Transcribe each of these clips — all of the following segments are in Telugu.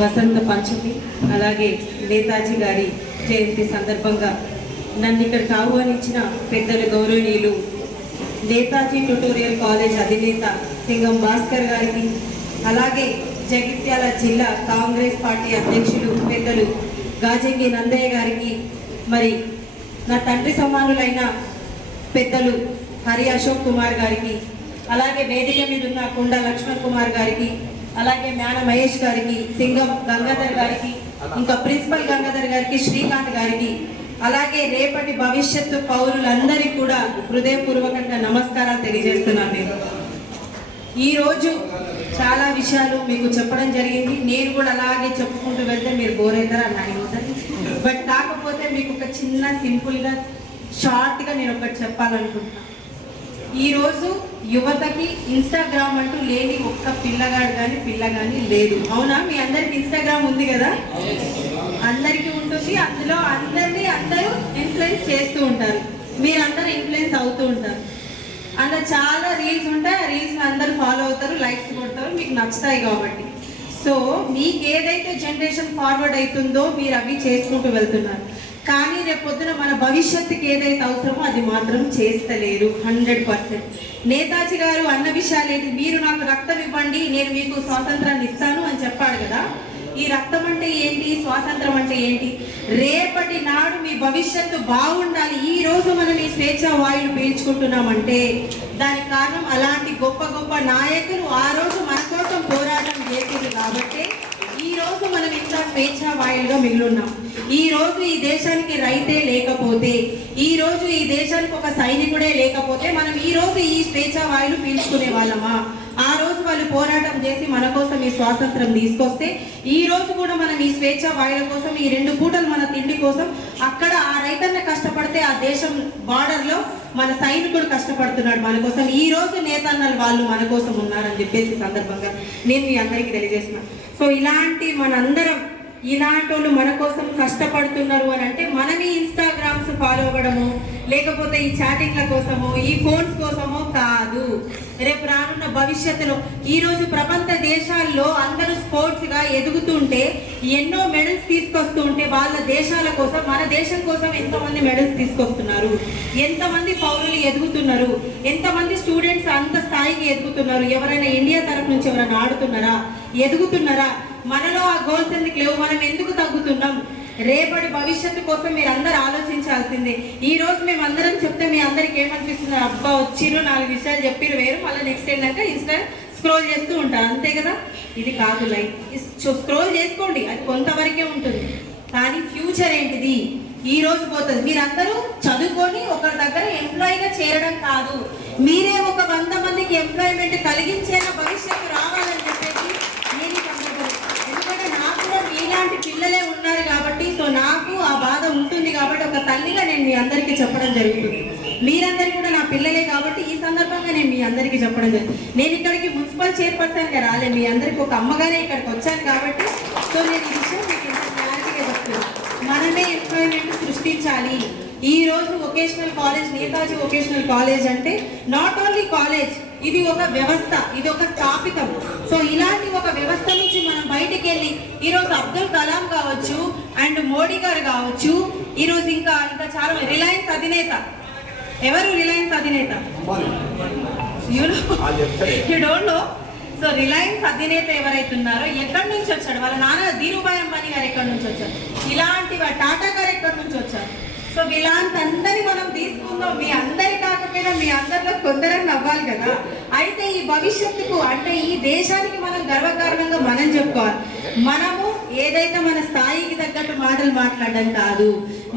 వసంత పంచమి అలాగే నేతాజీ గారి జయంతి సందర్భంగా నన్ను ఇక్కడికి ఆహ్వానించిన పెద్దలు గౌరవనీయులు నేతాజీ ట్యుటోరియల్ కాలేజ్ అధినేత సింగం భాస్కర్ గారికి, అలాగే జగిత్యాల జిల్లా కాంగ్రెస్ పార్టీ అధ్యక్షులు పెద్దలు గాజంగి నందయ్య గారికి, మరి నా తండ్రి సమానులైన పెద్దలు హరి అశోక్ కుమార్ గారికి, అలాగే వేదిక మీద ఉన్న కొండ లక్ష్మణ్ కుమార్ గారికి, అలాగే మేన మహేష్ గారికి, సింగం గంగాధర్ గారికి, ఇంకా ప్రిన్సిపల్ గంగాధర్ గారికి, శ్రీకాంత్ గారికి, అలాగే రేపటి భవిష్యత్తు పౌరులందరికీ కూడా హృదయపూర్వకంగా నమస్కారాలు తెలియజేస్తున్నాను. నేను ఈరోజు చాలా విషయాలు మీకు చెప్పడం జరిగింది. నేను కూడా అలాగే చెప్పుకుంటూ వెళ్తే మీరు బోర్ అవుతారా అని అడుగుతారు. బట్ కాకపోతే మీకు ఒక చిన్న సింపుల్గా షార్ట్గా నేను ఒకటి చెప్పాలనుకుంటున్నాను. ఈరోజు యువతకి ఇన్స్టాగ్రామ్ అంటూ లేని ఒక్క పిల్లగాడు కానీ పిల్ల కానీ లేదు. అవునా? మీ అందరికి ఇన్స్టాగ్రామ్ ఉంది కదా, అందరికీ ఉంటుంది. అందులో అందరూ ఇన్ఫ్లుయెన్స్ చేస్తూ ఉంటారు, మీరందరూ ఇన్ఫ్లుయెన్స్ అవుతూ ఉంటారు. అందులో చాలా రీల్స్ ఉంటాయి, ఆ రీల్స్ అందరూ ఫాలో అవుతారు, లైక్స్ కొడతారు, మీకు నచ్చుతాయి కాబట్టి. సో మీకు ఏదైతే జనరేషన్ ఫార్వర్డ్ అవుతుందో మీరు అవి చేసుకుంటూ వెళ్తున్నారు. కానీ రేపొద్దున మన భవిష్యత్తుకి ఏదైతే అవసరమో అది మాత్రం చేస్తలేరు 100%. నేతాజీ గారు అన్న విషయాలు ఏంటి? మీరు నాకు రక్తం ఇవ్వండి, నేను మీకు స్వాతంత్రాన్ని ఇస్తాను అని చెప్పాడు కదా. ఈ రక్తం అంటే ఏంటి, స్వాతంత్రం అంటే ఏంటి? రేపటి నాడు మీ భవిష్యత్తు బాగుండాలి. ఈ రోజు మనం ఈ స్వేచ్ఛా వాయువులు పీల్చుకుంటున్నామంటే దానికి కారణం అలాంటి గొప్ప గొప్ప నాయకులు ఆ రోజు మన కోసం పోరాటం చేసింది కాబట్టి ఈ రోజు మనం ఇంత స్వేచ్ఛా వాయువులుగా మిగిలిన్నాం. ఈ రోజు ఈ దేశానికి రైతే లేకపోతే, ఈ రోజు ఈ దేశానికి ఒక సైనికుడే లేకపోతే మనం ఈ రోజు ఈ స్వేచ్ఛా వాయువులు పీల్చుకునే వాళ్ళమా? ఆ రోజు వాళ్ళు పోరాటం చేసి మన కోసం ఈ స్వాతంత్రం తీసుకొస్తే ఈ రోజు కూడా మనం ఈ స్వేచ్ఛా వాయువుల కోసం, ఈ 2 పూటలు మన తిండి కోసం అక్కడ ఆ రైతన్న కష్టపడితే ఆ దేశం బార్డర్లో మన సైనికుడు కష్టపడుతున్నాడు మన కోసం. ఈ రోజు నేతన్నలు వాళ్ళు మన కోసం ఉన్నారని చెప్పేసి సందర్భంగా నేను మీ అందరికీ తెలియజేస్తున్నాను. సో ఇలాంటి మనందరం ఇలాంటి వాళ్ళు మన కోసం కష్టపడుతున్నారు అని అంటే మనం ఈ ఇన్స్టాగ్రామ్స్ ఫాలో అవ్వడము, లేకపోతే ఈ చాటింగ్ల కోసమో ఈ ఫోన్స్ కోసమో కాదు. రేపు రానున్న భవిష్యత్తులో ఈరోజు ప్రపంచ దేశాల్లో అందరూ స్పోర్ట్స్గా ఎదుగుతుంటే, ఎన్నో మెడల్స్ తీసుకొస్తూ ఉంటే వాళ్ళ దేశాల కోసం, మన దేశం కోసం ఎంతమంది మెడల్స్ తీసుకొస్తున్నారు, ఎంతమంది పౌరులు ఎదుగుతున్నారు, ఎంతమంది స్టూడెంట్స్ అంత స్థాయికి ఎదుగుతున్నారు. ఎవరైనా ఇండియా తరఫు నుంచి ఎవరైనా ఆడుతున్నారా, ఎదుగుతున్నారా? మనలో ఆ గోల్స్ ఎందుకు లేవు? మనం ఎందుకు తగ్గుతున్నాం? రేపటి భవిష్యత్తు కోసం మీరు అందరూ ఆలోచించాల్సిందే. ఈ రోజు మేము అందరం చెప్తే మీ అందరికి ఏమనిపిస్తున్నారు? అబ్బా వచ్చిరు 4 విషయాలు చెప్పిరు వేరు, మళ్ళీ నెక్స్ట్ ఏంటంటే ఇన్స్టా స్క్రోల్ చేస్తూ ఉంటారు, అంతే కదా. ఇది కాదు లైఫ్. స్క్రోల్ చేసుకోండి, అది కొంతవరకే ఉంటుంది. కానీ ఫ్యూచర్ ఏంటిది? ఈ రోజు పోతుంది. మీరందరూ చదువుకొని ఒకరి దగ్గర ఎంప్లాయీగా చేరడం కాదు, మీరే ఒక 100 మందికి ఎంప్లాయ్మెంట్ కలిగించేలా భవిష్యత్తు రావాలని చెప్పేసి నేను ఎందుకంటే నాకు కూడా మీలాంటి పిల్లలే ఉన్నారు కాబట్టి, సో నాకు ఆ బాధ ఉంటుంది కాబట్టి ఒక తల్లిగా నేను మీ అందరికీ చెప్పడం జరుగుతుంది. మీరందరికీ కూడా నా పిల్లలే కాబట్టి ఈ సందర్భంగా నేను మీ అందరికీ చెప్పడం జరుగుతుంది. నేను ఇక్కడికి మున్సిపల్ చైర్పర్సన్గా రాలే, మీ అందరికీ ఒక అమ్మగానే ఇక్కడికి వచ్చాను కాబట్టి సో నేను ఈ విషయం మీకు ఇంత క్లారిటీగా చెప్తున్నాను. మనమే ఎంప్లాయ్మెంట్ సృష్టించాలి. ఈ రోజు vocational college, Netaji vocational college అంటే నాట్ ఓన్లీ కాలేజ్, ఇది ఒక వ్యవస్థ, ఇది ఒక స్థాపితం. సో ఇలాంటి ఒక వ్యవస్థ నుంచి మనం బయటికి వెళ్ళి ఈరోజు అబ్దుల్ కలాం కావచ్చు అండ్ మోడీ గారు కావచ్చు, ఈరోజు ఇంకా చాలా రిలయన్స్ అధినేత ఎవరు? రిలయన్స్ అధినేత you don't know. So Reliance అధినేత ఎవరైతే ఉన్నారో ఎక్కడి నుంచి వచ్చాడు? వాళ్ళ నాన్న ధీరుభాయ్ అంబానీ గారు ఎక్కడి నుంచి వచ్చారు? ఇలాంటి టాటా గారు ఎక్కడి నుంచి వచ్చారు? సో ఇలాంటి మనం తీసుకుందాం. మీ అందరి కాకపోయినా మీ అందరిలో కొందరని అవ్వాలి కదా. అయితే ఈ భవిష్యత్తుకు అంటే ఈ దేశానికి మనం గర్వకారణంగా మనం చెప్పుకోవాలి. మనము ఏదైతే మన స్థాయికి తగ్గట్టు మాటలు మాట్లాడడం కాదు,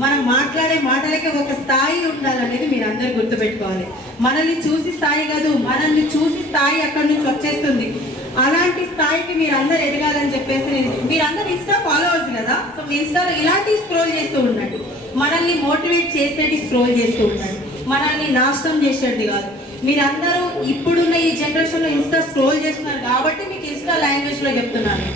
మనం మాట్లాడే మాటలకి ఒక స్థాయి ఉండాలనేది మీరు అందరూ గుర్తుపెట్టుకోవాలి. మనల్ని చూసి స్థాయి కాదు, మనల్ని చూసి స్థాయి అక్కడి నుంచి వచ్చేస్తుంది. అలాంటి స్థాయికి మీరు అందరు ఎదగాలని చెప్పేసి మీరందరూ ఇన్స్టా ఫాలోవర్స్ కదా, సో మీ ఇన్స్టాలో ఇలాంటి స్క్రోల్ చేస్తూ ఉండండి. మనల్ని మోటివేట్ చేసేది స్క్రోల్ చేస్తూ ఉండండి, మనల్ని నాశనం చేసేది కాదు. మీరందరూ ఇప్పుడున్న ఈ జనరేషన్లో ఇన్స్టా స్క్రోల్ చేస్తున్నారు కాబట్టి మీకు ఇన్స్టా లాంగ్వేజ్లో చెప్తున్నాను,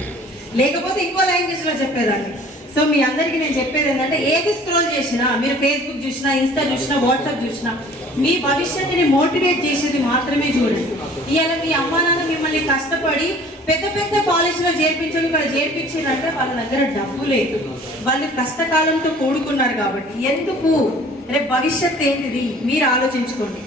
లేకపోతే ఇంకో లాంగ్వేజ్లో చెప్పేదాన్ని. సో మీ అందరికీ నేను చెప్పేది ఏంటంటే ఏది స్క్రోల్ చేసినా, మీరు ఫేస్బుక్ చూసినా, ఇన్స్టా చూసినా, వాట్సాప్ చూసినా, మీ భవిష్యత్తుని మోటివేట్ చేసేది మాత్రమే చూడండి. ఇవాళ మీ అమ్మా నాన్న మిమ్మల్ని కష్టపడి పెద్ద పెద్ద కాలేజీలో చేర్పించడం ఇక్కడ చేర్పించారంటే వాళ్ళ దగ్గర డబ్బు లేదు, వాళ్ళు కష్టకాలంతో కూడుకున్నారు. కాబట్టి ఎందుకు రేపు భవిష్యత్తు ఏంటిది మీరు ఆలోచించుకోండి.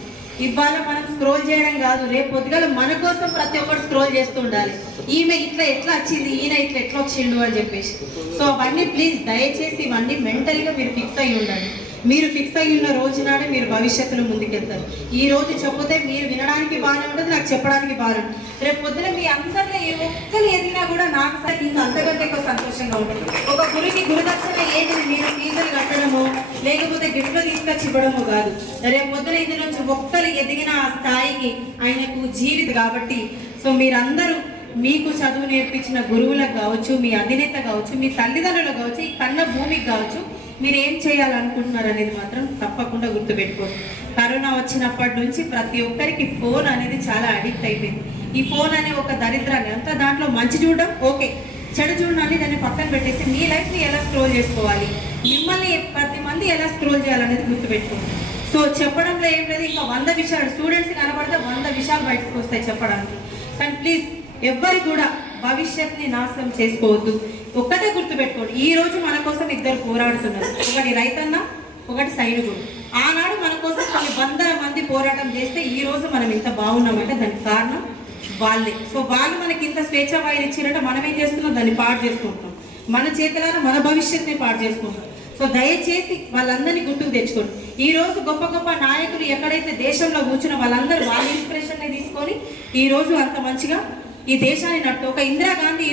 ఇవాళ మనం స్క్రోల్ చేయడం కాదు, రేపు పొద్దుగాల మన కోసం ప్రతి ఒక్కరు స్క్రోల్ చేస్తూ ఉండాలి. ఈమె ఇట్లా ఎట్లా వచ్చింది, ఈయన ఇట్లా ఎట్లా వచ్చిండు అని చెప్పేసి. సో అవన్నీ ప్లీజ్ దయచేసి ఇవన్నీ మెంటల్గా మీరు ఫిక్స్ అయ్యి ఉండండి. మీరు ఫిక్స్ అయ్యి ఉన్న రోజు నాడే మీరు భవిష్యత్తులో ముందుకెళ్తారు. ఈ రోజు చెప్పితే మీరు వినడానికి బాగానే ఉంటుంది, నాకు చెప్పడానికి బాగా ఉంటుంది. రేపు పొద్దున మీ అందరిలో ఏ ఒక్కరు ఎదిగినా కూడా నాకు సార్ ఇంకా అంతకంటే ఎక్కువ సంతోషంగా ఉంటుంది. ఒక గురికి గురుదక్షిణ ఏంటిది, మీరు ఫీజులు కట్టడము లేకపోతే గిఫ్ట్లు తీసుకొచ్చి ఇవ్వడము కాదు. రేపు పొద్దున ఇందులో నుంచి ఒక్కరు ఎదిగిన ఆ స్థాయికి ఆయనకు జీవితం. కాబట్టి సో మీరందరూ మీకు చదువు నేర్పించిన గురువులకు కావచ్చు, మీ అధినేత కావచ్చు, మీ తల్లిదండ్రులకు కావచ్చు, ఈ కన్న భూమికి కావచ్చు, మీరు ఏం చేయాలనుకుంటున్నారు అనేది మాత్రం తప్పకుండా గుర్తుపెట్టుకోండి. కరోనా వచ్చినప్పటి నుంచి ప్రతి ఒక్కరికి ఫోన్ అనేది చాలా అడిక్ట్ అయిపోయింది. ఈ ఫోన్ అనే ఒక దరిద్రాన్ని అంతా దాంట్లో మంచి చూడడం ఓకే, చెడు చూడడాన్ని దాన్ని పక్కన పెట్టేసి మీ లైఫ్ని ఎలా స్క్రోల్ చేసుకోవాలి, మిమ్మల్ని ప్రతి మంది ఎలా స్క్రోల్ చేయాలనేది గుర్తుపెట్టుకోండి. సో చెప్పడంలో ఏం లేదు, ఇంకా 100 విషయాలు స్టూడెంట్స్ కనబడితే 100 విషయాలు బయటకు వస్తాయి చెప్పడానికి. కానీ ప్లీజ్ ఎవ్వరు కూడా భవిష్యత్ని నాశనం చేసుకోవద్దు. ఒక్కటే గుర్తుపెట్టుకోండి, ఈ రోజు మన కోసం ఇద్దరు పోరాడుతున్నారు, ఒకటి రైతన్న, ఒకటి సైనికుడు. ఆనాడు మన కోసం కొన్ని 100 మంది పోరాటం చేస్తే ఈ రోజు మనం ఇంత బాగున్నామంటే దానికి కారణం వాళ్ళే. సో వాళ్ళు మనకి ఇంత స్వేచ్ఛ వాయిలు ఇచ్చినట్టు మనం ఏం చేస్తున్నాం, దాన్ని పాడు చేసుకుంటాం, మన చేతులారా మన భవిష్యత్తుని పాడు చేసుకుంటాం. సో దయచేసి వాళ్ళందరినీ గుర్తుకు తెచ్చుకోండి. ఈ రోజు గొప్ప గొప్ప నాయకులు ఎక్కడైతే దేశంలో కూర్చున్న వాళ్ళందరూ వాళ్ళ ఇన్స్పిరేషన్ తీసుకొని ఈ రోజు అంత మంచిగా ఈ దేశాన్ని నడుతూ ఒక ఇందిరాగాంధీ